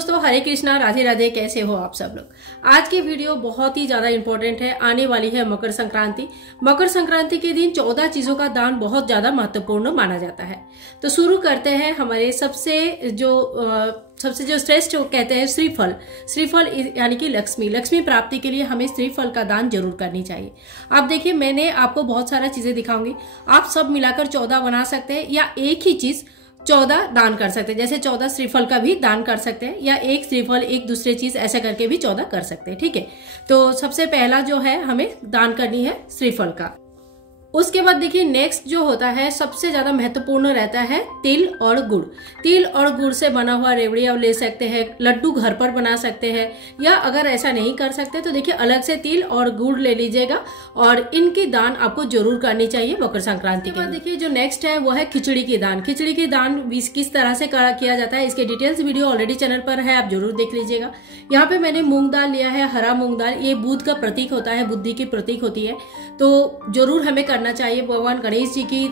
दोस्तों, हरे कृष्णा, राधे राधे। कैसे हो आप सब लोग। आज की वीडियो बहुत ही ज्यादा इंपॉर्टेंट है। आने वाली है मकर संक्रांति। मकर संक्रांति के दिन 14 चीजों का दान बहुत ज्यादा महत्वपूर्ण माना जाता है। तो शुरू करते हैं हमारे सबसे जो श्रेष्ठ कहते हैं श्रीफल। श्रीफल यानी कि लक्ष्मी प्राप्ति के लिए हमें श्रीफल का दान जरूर करनी चाहिए। आप देखिए, मैंने आपको बहुत सारा चीजें दिखाऊंगी। आप सब मिलाकर 14 बना सकते हैं या एक ही चीज 14 दान कर सकते हैं। जैसे 14 श्रीफल का भी दान कर सकते हैं या एक श्रीफल एक दूसरे चीज ऐसा करके भी 14 कर सकते हैं। ठीक है, तो सबसे पहला जो है हमें दान करनी है श्रीफल का। उसके बाद देखिए नेक्स्ट जो होता है सबसे ज्यादा महत्वपूर्ण रहता है तिल और गुड़। तिल और गुड़ से बना हुआ रेवड़ी आप ले सकते हैं, लड्डू घर पर बना सकते हैं, या अगर ऐसा नहीं कर सकते तो देखिए अलग से तिल और गुड़ ले लीजिएगा और इनकी दान आपको जरूर करनी चाहिए मकर संक्रांति के। देखिए जो नेक्स्ट है वो है खिचड़ी की दान। खिचड़ी की दान किस तरह से किया जाता है इसके डिटेल्स वीडियो ऑलरेडी चैनल पर है, आप जरूर देख लीजिएगा। यहाँ पे मैंने मूंग दाल लिया है, हरा मूंग दाल। ये बुध का प्रतीक होता है, बुद्धि की प्रतीक होती है, तो जरूर हमें करना चाहिए। भगवान गणेश जी की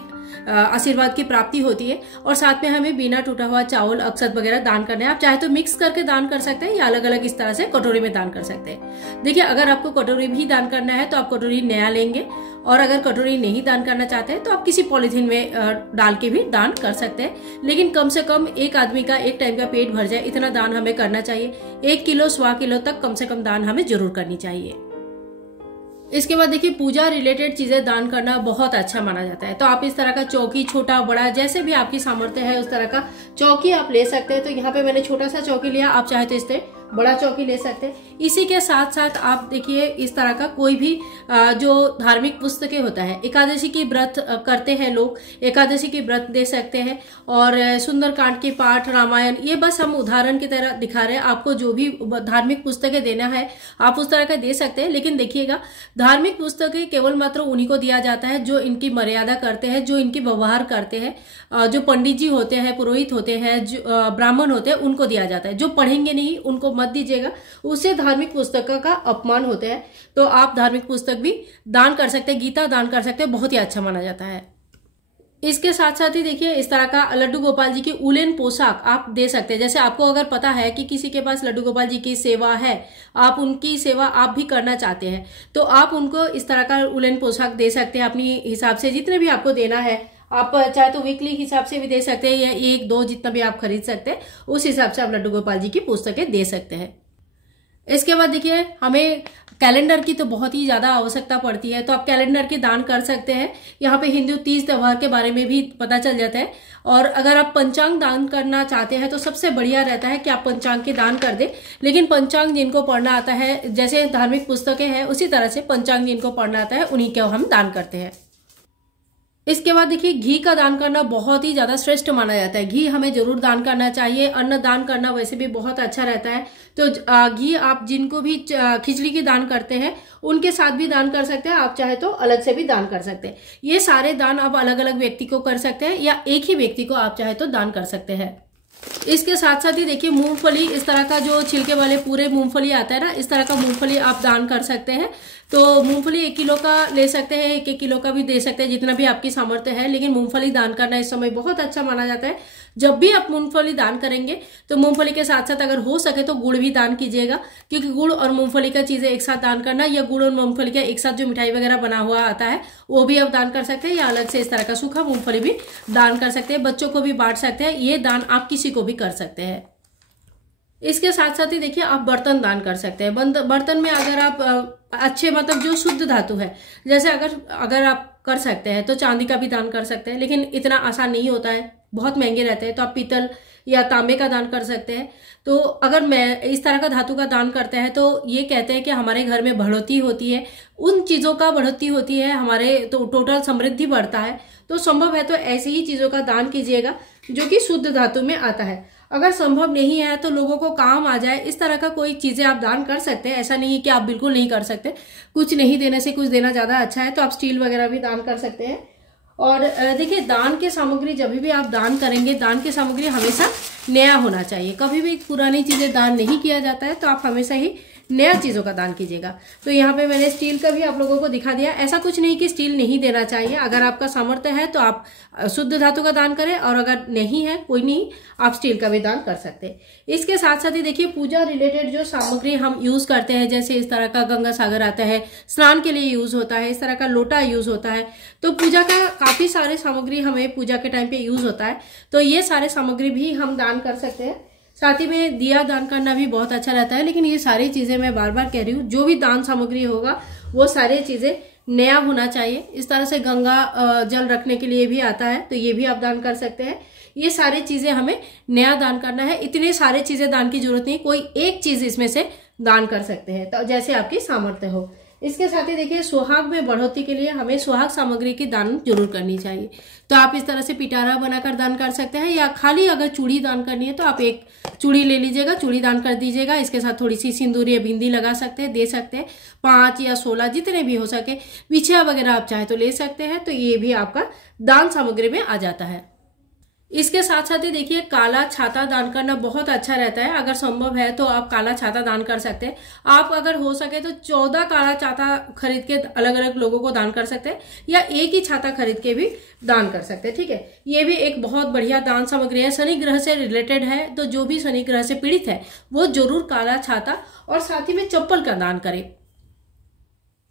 आशीर्वाद की प्राप्ति होती है। और साथ में हमें बिना टूटा हुआ चावल अक्षत वगैरह दान करना है। आप चाहे तो मिक्स करके दान कर सकते हैं या अलग अलग इस तरह से कटोरी में दान कर सकते हैं। देखिए अगर आपको कटोरी भी दान करना है तो आप कटोरी नया लेंगे, और अगर कटोरी नहीं दान करना चाहते हैं तो आप किसी पॉलिथीन में डाल के भी दान कर सकते हैं। लेकिन कम से कम एक आदमी का एक टाइम का पेट भर जाए इतना दान हमें करना चाहिए। 1 किलो 1.25 किलो तक कम से कम दान हमें जरूर करनी चाहिए। इसके बाद देखिए पूजा रिलेटेड चीजें दान करना बहुत अच्छा माना जाता है। तो आप इस तरह का चौकी, छोटा बड़ा जैसे भी आपकी सामर्थ्य है उस तरह का चौकी आप ले सकते हैं। तो यहाँ पे मैंने छोटा सा चौकी लिया, आप चाहे तो इससे बड़ा चौकी ले सकते हैं। इसी के साथ साथ आप देखिए इस तरह का कोई भी जो धार्मिक पुस्तकें होता है, एकादशी की व्रत करते हैं लोग, एकादशी की व्रत दे सकते हैं। और सुंदरकांड की पाठ, रामायण, ये बस हम उदाहरण की तरह दिखा रहे हैं। आपको जो भी धार्मिक पुस्तकें देना है आप उस तरह का दे सकते हैं। लेकिन देखिएगा धार्मिक पुस्तकें केवल मात्र उन्हीं को दिया जाता है जो इनकी मर्यादा करते हैं, जो इनकी व्यवहार करते हैं, जो पंडित जी होते हैं, पुरोहित होते हैं, जो ब्राह्मण होते हैं, उनको दिया जाता है। जो पढ़ेंगे नहीं उनको मत दीजिएगा, उससे धार्मिक पुस्तक का अपमान होता है। तो आप धार्मिक पुस्तक भी दान कर सकते हैं, गीता दान कर सकते हैं, बहुत ही अच्छा माना जाता है। इसके साथ साथ ही देखिए इस तरह का लड्डू गोपाल जी की उलेन पोशाक आप दे सकते हैं। जैसे आपको अगर पता है कि किसी के पास लड्डू गोपाल जी की सेवा है, आप उनकी सेवा आप भी करना चाहते हैं, तो आप उनको इस तरह का उलेन पोशाक दे सकते हैं अपनी हिसाब से, जितने भी आपको देना है। आप चाहे तो वीकली हिसाब से भी दे सकते हैं या 1-2 जितना भी आप खरीद सकते हैं उस हिसाब से आप लड्डू गोपाल जी की पुस्तकें दे सकते हैं। इसके बाद देखिए हमें कैलेंडर की तो बहुत ही ज्यादा आवश्यकता पड़ती है, तो आप कैलेंडर के दान कर सकते हैं। यहाँ पे हिंदू तीज त्योहार के बारे में भी पता चल जाता है। और अगर आप पंचांग दान करना चाहते हैं तो सबसे बढ़िया रहता है कि आप पंचांग के दान कर दें। लेकिन पंचांग जिनको पढ़ना आता है, जैसे धार्मिक पुस्तकें हैं उसी तरह से पंचांग जिनको पढ़ना आता है उन्हीं को हम दान करते हैं। इसके बाद देखिए घी का दान करना बहुत ही ज्यादा श्रेष्ठ माना जाता है। घी हमें जरूर दान करना चाहिए। अन्न दान करना वैसे भी बहुत अच्छा रहता है। तो घी आप जिनको भी खिचड़ी की दान करते हैं उनके साथ भी दान कर सकते हैं, आप चाहे तो अलग से भी दान कर सकते हैं। ये सारे दान आप अलग अलग व्यक्ति को कर सकते हैं या एक ही व्यक्ति को आप चाहे तो दान कर सकते हैं। इसके साथ साथ ही देखिए मूंगफली, इस तरह का जो छिलके वाले पूरे मूंगफली आता है ना, इस तरह का मूंगफली आप दान कर सकते हैं। तो मूंगफली 1 किलो का ले सकते हैं, 1-1 किलो का भी दे सकते हैं, जितना भी आपकी सामर्थ्य है। लेकिन मूंगफली दान करना इस समय बहुत अच्छा माना जाता है। जब भी आप मूंगफली दान करेंगे तो मूंगफली के साथ साथ अगर हो सके तो गुड़ भी दान कीजिएगा, क्योंकि गुड़ और मूंगफली का चीजें एक साथ दान करना, या गुड़ और मूंगफली का एक साथ जो मिठाई वगैरह बना हुआ आता है वो भी आप दान कर सकते हैं, या अलग से इस तरह का सूखा मूंगफली भी दान कर सकते हैं। बच्चों को भी बांट सकते हैं। ये दान आप किसी को भी कर सकते हैं। इसके साथ साथ ही देखिए आप बर्तन दान कर सकते हैं। बर्तन में अगर आप अच्छे मतलब जो शुद्ध धातु है, जैसे अगर आप कर सकते हैं तो चांदी का भी दान कर सकते हैं। लेकिन इतना आसान नहीं होता है, बहुत महंगे रहते हैं, तो आप पीतल या तांबे का दान कर सकते हैं। तो अगर मैं इस तरह का धातु का दान करते हैं तो ये कहते हैं कि हमारे घर में बढ़ोतरी होती है, उन चीजों का बढ़ोतरी होती है, हमारे तो टोटल समृद्धि बढ़ता है। तो संभव है तो ऐसी ही चीजों का दान कीजिएगा जो कि शुद्ध धातु में आता है। अगर संभव नहीं है तो लोगों को काम आ जाए इस तरह का कोई चीजें आप दान कर सकते हैं। ऐसा नहीं है कि आप बिल्कुल नहीं कर सकते। कुछ नहीं देने से कुछ देना ज्यादा अच्छा है, तो आप स्टील वगैरह भी दान कर सकते हैं। और देखिए दान की सामग्री, जब भी आप दान करेंगे दान की सामग्री हमेशा नया होना चाहिए। कभी भी पुरानी चीजें दान नहीं किया जाता है, तो आप हमेशा ही नया चीजों का दान कीजिएगा। तो यहाँ पे मैंने स्टील का भी आप लोगों को दिखा दिया। ऐसा कुछ नहीं कि स्टील नहीं देना चाहिए, अगर आपका सामर्थ्य है तो आप शुद्ध धातु का दान करें, और अगर नहीं है कोई नहीं, आप स्टील का भी दान कर सकते हैं। इसके साथ साथ ही देखिए पूजा रिलेटेड जो सामग्री हम यूज करते हैं, जैसे इस तरह का गंगा सागर आता है, स्नान के लिए यूज होता है, इस तरह का लोटा यूज होता है। तो पूजा का काफी सारे सामग्री हमें पूजा के टाइम पे यूज होता है, तो ये सारे सामग्री भी हम दान कर सकते हैं। साथ ही में दिया दान करना भी बहुत अच्छा रहता है। लेकिन ये सारी चीजें मैं बार बार कह रही हूँ, जो भी दान सामग्री होगा वो सारी चीजें नया होना चाहिए। इस तरह से गंगा जल रखने के लिए भी आता है, तो ये भी आप दान कर सकते हैं। ये सारी चीजें हमें नया दान करना है। इतनी सारी चीजें दान की जरूरत नहीं, कोई एक चीज इसमें से दान कर सकते हैं, तो जैसे आपकी सामर्थ्य हो। इसके साथ ही देखिए सुहाग में बढ़ोतरी के लिए हमें सुहाग सामग्री की दान जरूर करनी चाहिए। तो आप इस तरह से पिटारा बनाकर दान कर सकते हैं, या खाली अगर चूड़ी दान करनी है तो आप एक चूड़ी ले लीजिएगा, चूड़ी दान कर दीजिएगा। इसके साथ थोड़ी सी सिंदूर या बिंदी लगा सकते हैं, दे सकते हैं। 5 या 16 जितने भी हो सके, बिछिया वगैरह आप चाहे तो ले सकते हैं। तो ये भी आपका दान सामग्री में आ जाता है। इसके साथ साथ ही देखिए काला छाता दान करना बहुत अच्छा रहता है। अगर संभव है तो आप काला छाता दान कर सकते हैं। आप अगर हो सके तो 14 काला छाता खरीद के अलग अलग लोगों को दान कर सकते हैं, या एक ही छाता खरीद के भी दान कर सकते हैं। ठीक है, ये भी एक बहुत बढ़िया दान सामग्री है, शनि ग्रह से रिलेटेड है। तो जो भी शनि ग्रह से पीड़ित है वो जरूर काला छाता और साथ ही में चप्पल का दान करे।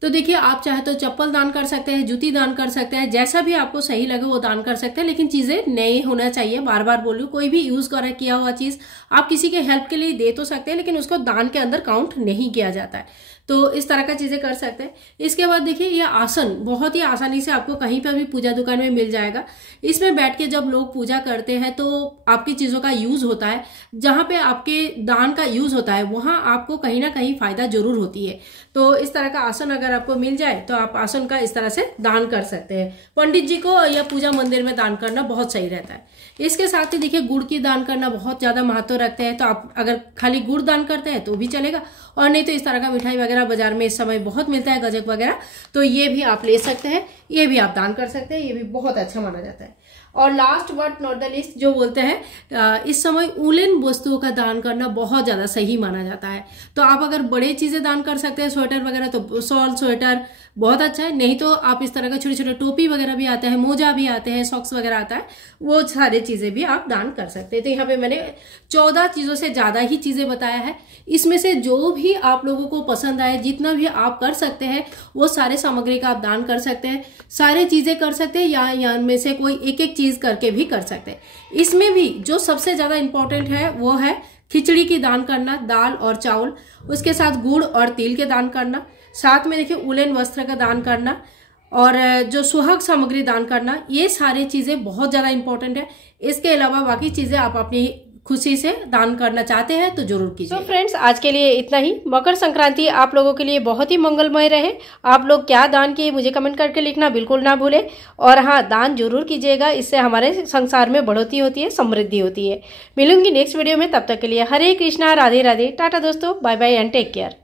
तो देखिए आप चाहे तो चप्पल दान कर सकते हैं, जूती दान कर सकते हैं, जैसा भी आपको सही लगे वो दान कर सकते हैं। लेकिन चीजें नई होना चाहिए। बार बार बोल रही हूँ, कोई भी यूज किया हुआ चीज आप किसी के हेल्प के लिए दे तो सकते हैं, लेकिन उसको दान के अंदर काउंट नहीं किया जाता है। तो इस तरह का चीजें कर सकते हैं। इसके बाद देखिए ये आसन बहुत ही आसानी से आपको कहीं पर भी पूजा दुकान में मिल जाएगा। इसमें बैठ के जब लोग पूजा करते हैं तो आपकी चीजों का यूज होता है। जहां पे आपके दान का यूज होता है वहां आपको कहीं ना कहीं फायदा जरूर होती है। तो इस तरह का आसन अगर आपको मिल जाए तो आप आसन का इस तरह से दान कर सकते हैं। पंडित जी को या पूजा मंदिर में दान करना बहुत सही रहता है। इसके साथ ही देखिए गुड़ की दान करना बहुत ज्यादा महत्व रखते हैं। तो आप अगर खाली गुड़ दान करते हैं तो भी चलेगा, और नहीं तो इस तरह का मिठाई वगैरह बाजार में इस समय बहुत मिलता है, गजक वगैरह, तो ये भी आप ले सकते हैं, ये भी आप दान कर सकते हैं। ये भी बहुत अच्छा माना जाता है। और last but not the list जो बोलते हैं, इस समय उलेन वस्तुओं का दान करना बहुत ज्यादा सही माना जाता है। तो आप अगर बड़े चीजें दान कर सकते हैं, स्वेटर वगैरह, तो शॉल स्वेटर बहुत अच्छा है। नहीं तो आप इस तरह का छोटे छोटे टोपी वगैरह भी आता है, मोजा भी आते हैं, सॉक्स वगैरह आता है, वो सारी चीजें भी आप दान कर सकते हैं। तो यहाँ पे मैंने 14 चीजों से ज्यादा ही चीजें बताया है। इसमें से जो भी आप लोगों को पसंद आए, जितना भी आप कर सकते हैं, वो सारे सामग्री का आप दान कर सकते हैं। सारी चीजें कर सकते हैं, या इनमें से कोई एक एक चीज करके भी कर सकते हैं। इसमें भी जो सबसे ज्यादा इंपॉर्टेंट है वो है खिचड़ी की दान करना, दाल और चावल, उसके साथ गुड़ और तिल के दान करना, साथ में देखिए उलेन वस्त्र का दान करना, और जो सुहाग सामग्री दान करना। ये सारी चीजें बहुत ज्यादा इंपॉर्टेंट है। इसके अलावा बाकी चीजें आप अपनी खुशी से दान करना चाहते हैं तो जरूर कीजिए। तो फ्रेंड्स आज के लिए इतना ही। मकर संक्रांति आप लोगों के लिए बहुत ही मंगलमय रहे। आप लोग क्या दान किए मुझे कमेंट करके लिखना बिल्कुल ना भूले, और हाँ दान जरूर कीजिएगा, इससे हमारे संसार में बढ़ोतरी होती है, समृद्धि होती है। मिलूंगी नेक्स्ट वीडियो में, तब तक के लिए हरे कृष्णा, राधे राधे, टाटा दोस्तों, bye bye and take care.